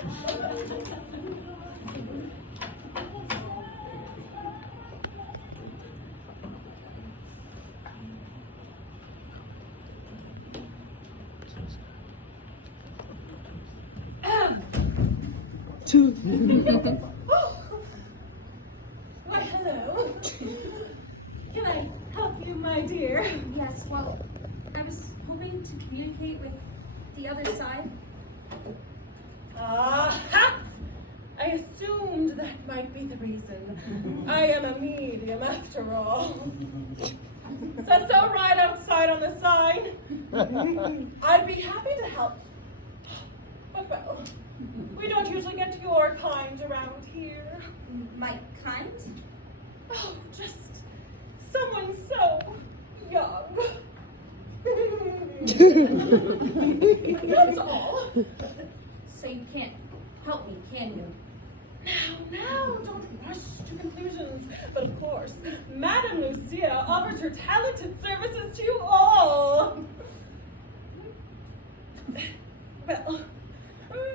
Why, hello. Can I help you, my dear? Yes, well, I was hoping to communicate with the other side. Aha! I assumed that might be the reason. I am a medium after all. Says so right outside on the sign. I'd be happy to help. But well, we don't usually get your kind around here. My kind? Oh, just someone so young. That's all. So you can't help me, can you? Now, don't rush to conclusions. But of course, Madame Lucia offers her talented services to you all. Well,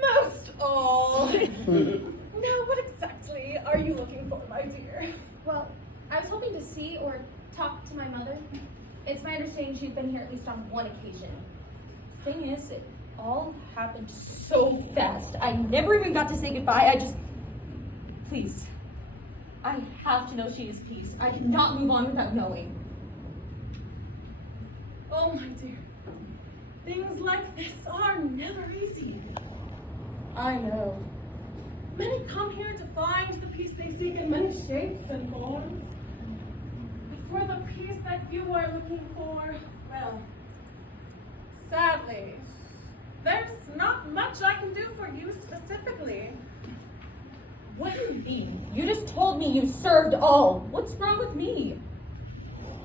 most all. Now, what exactly are you looking for, my dear? Well, I was hoping to see or talk to my mother. It's my understanding she's been here at least on one occasion. Thing is, it all happened so fast. I never even got to say goodbye. Please. I have to know she is peace. I cannot move on without knowing. Oh, my dear. Things like this are never easy. I know. Many come here to find the peace they seek in many shapes and forms. But for the peace that you are looking for, well, sadly, there's not much I can do for you specifically. What do you mean? You just told me you served all. What's wrong with me?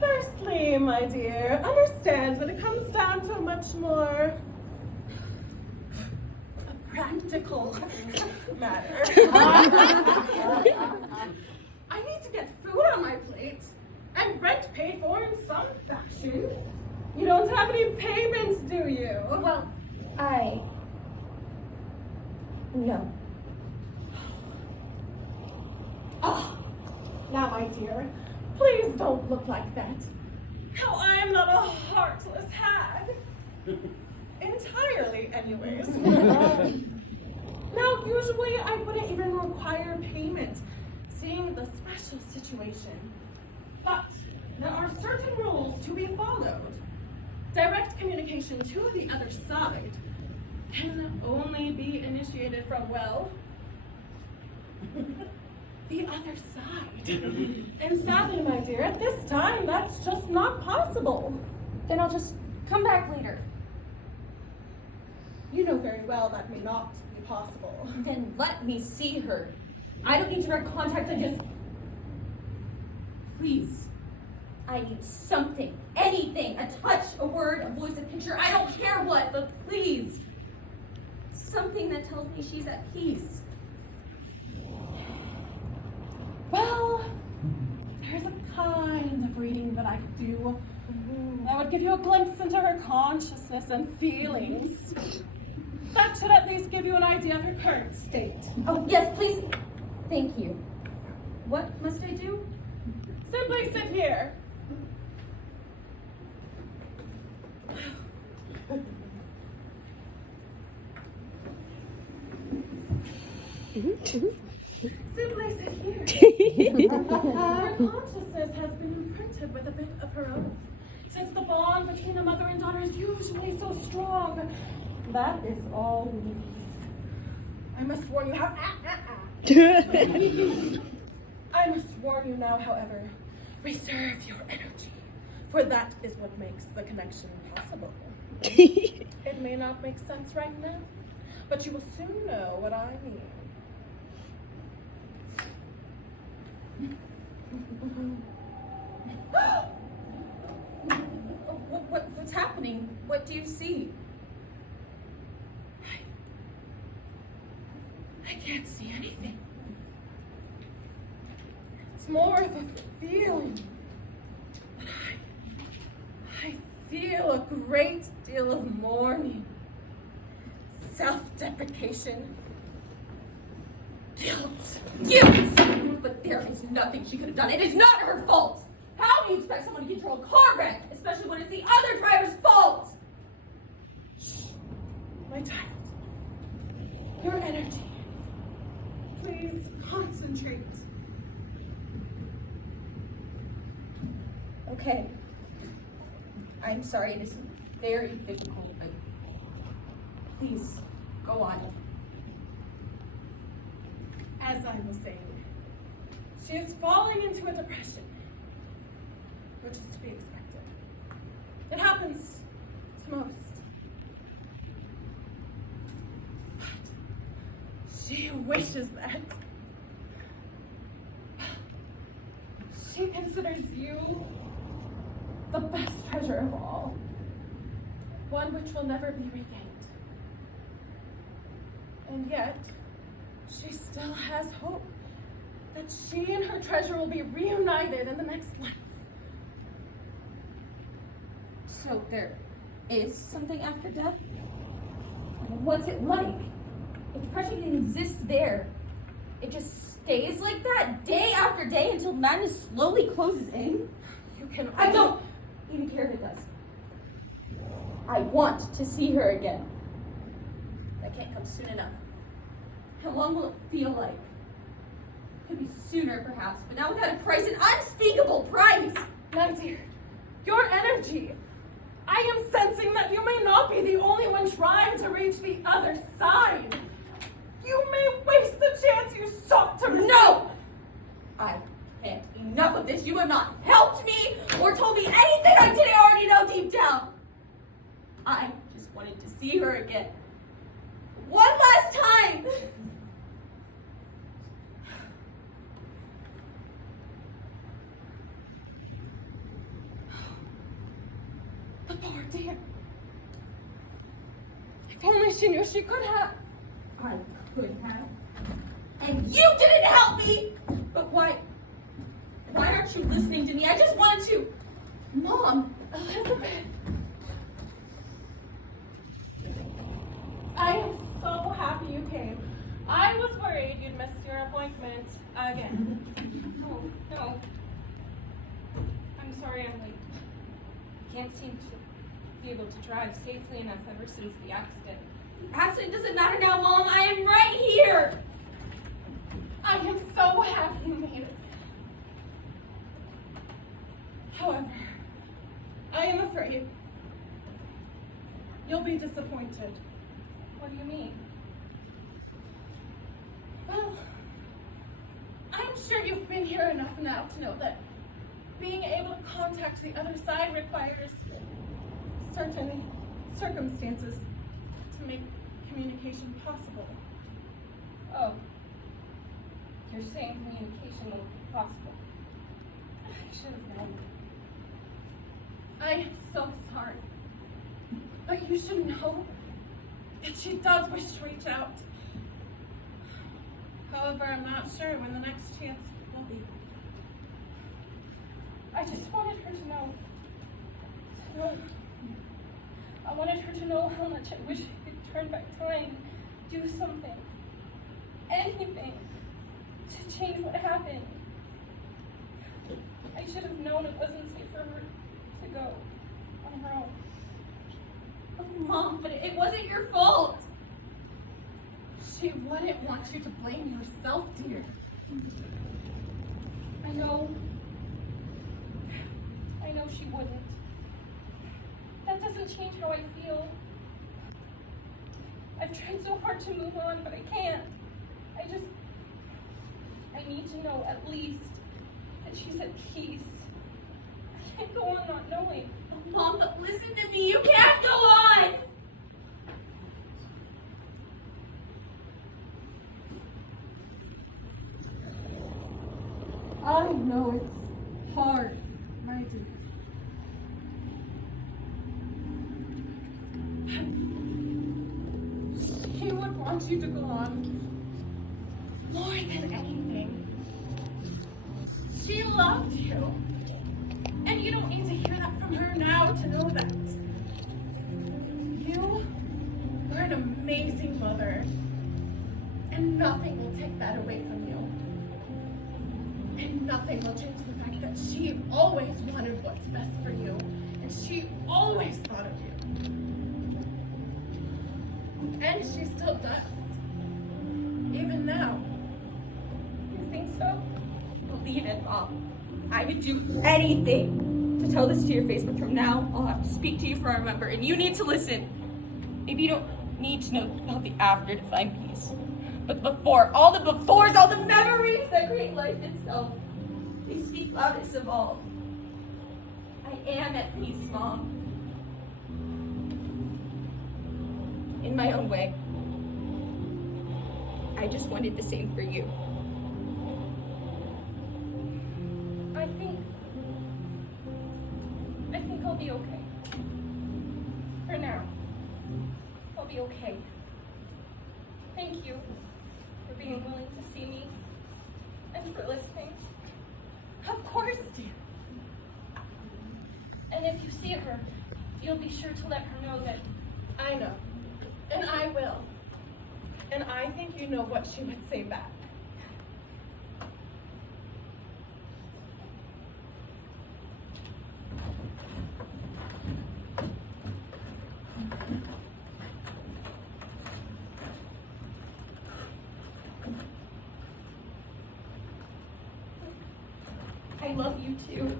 Firstly, my dear, understand that it comes down to a much more practical matter. I need to get food on my plate and rent paid for in some fashion. You don't have any payments, do you? Well, no. Oh, now, my dear, please don't look like that. Now, I am not a heartless hag. Entirely, anyways. Now, usually I wouldn't even require payment, seeing the special situation. But there are certain rules to be followed. Direct communication to the other side can only be initiated from, well, the other side. And sadly, my dear, at this time, that's just not possible. Then I'll just come back later. You know very well that may not be possible. Then let me see her. I don't need direct contact, Please. I need something, anything, a touch, a word, a voice, a picture, I don't care what, but please. Something that tells me she's at peace. Well, there's a kind of reading that I could do. That would give you a glimpse into her consciousness and feelings. That should at least give you an idea of her current state. Oh, yes, please. Thank you. What must I do? Simply sit here. Simply sit here. Her consciousness has been imprinted with a bit of her own. Since the bond between a mother and daughter is usually so strong, that is all we need. I must warn you how. I must warn you now, however, reserve your energy, for that is what makes the connection possible. It may not make sense right now, but you will soon know what I mean. What's happening? What do you see? I can't see anything. It's more of a feeling. But I feel a great deal of mourning, self-deprecation, Guilt! But there is nothing she could have done. It is not her fault. How do you expect someone to control a car wreck, especially when it's the other driver's fault? My child, your energy. Please concentrate. Okay. I'm sorry, it is very difficult, but please, go on. As I was saying, she is falling into a depression, which is to be expected. It happens to most. But she wishes that. She considers you the best treasure of all, one which will never be regained. And yet, she still has hope that she and her treasure will be reunited in the next life. So there is something after death? What's it like? If depression can exist there, it just stays like that day after day until madness slowly closes in? I don't even care if it does. I want to see her again. That can't come soon enough. How long will it feel like? Could be sooner, perhaps, but not without a price, an unspeakable price! My dear, your energy. I am sensing that you may not be the only one trying to reach the other side. You may waste the chance you sought to receive. No! I can't. Enough of this. You have not helped me or told me anything I didn't already know deep down. I just wanted to see her again. One last time! The poor dear. If only she knew she could have. I could have. And you didn't help me! But why aren't you listening to me? I just wanted to. Mom! Elizabeth. I am so happy you came. I was worried you'd missed your appointment again. Oh, no. I'm sorry I'm late. Can't seem to be able to drive safely enough ever since the accident. Accident doesn't matter now, Mom. I am right here! I am so happy you made it. However, I am afraid you'll be disappointed. What do you mean? Well, I'm sure you've been here enough now to know that being able to contact the other side requires certain circumstances to make communication possible. Oh. You're saying communication will be possible. I should have known. I am so sorry. But you should know that she does wish to reach out. However, I'm not sure when the next chance will be. I just wanted her to know. I wanted her to know how much I wish I could turn back time, do something, anything, to change what happened. I should have known it wasn't safe for her to go on her own. Oh, Mom, but it wasn't your fault. She wouldn't want you to blame yourself, dear. I know she wouldn't. That doesn't change how I feel. I've tried so hard to move on, but I can't. I need to know at least that she's at peace. I can't go on not knowing. Oh, Mom, but listen to me. You can't go on. I know it's hard, my dear. She would want you to go on more than anything. She loved you. And you don't need to hear that from her now to know that. You were an amazing mother. And nothing will take that away from you. And nothing will change the fact that she always wanted what's best for you. And she always thought of you. And she still does. Even now. You think so? Believe it, Mom. I would do anything to tell this to your face, but from now, I'll have to speak to you for a remember, and you need to listen. Maybe you don't need to know about the after to find peace, but the before, all the befores, all the memories that create life itself, they speak loudest of all. I am at peace, Mom. In my own way. I just wanted the same for you. I think I'll be okay. For now. I'll be okay. Thank you for being willing to see me and for listening. Of course, dear. And if you see her, you'll be sure to let her know that I know. And I will. And I think you know what she would say back. I love you too.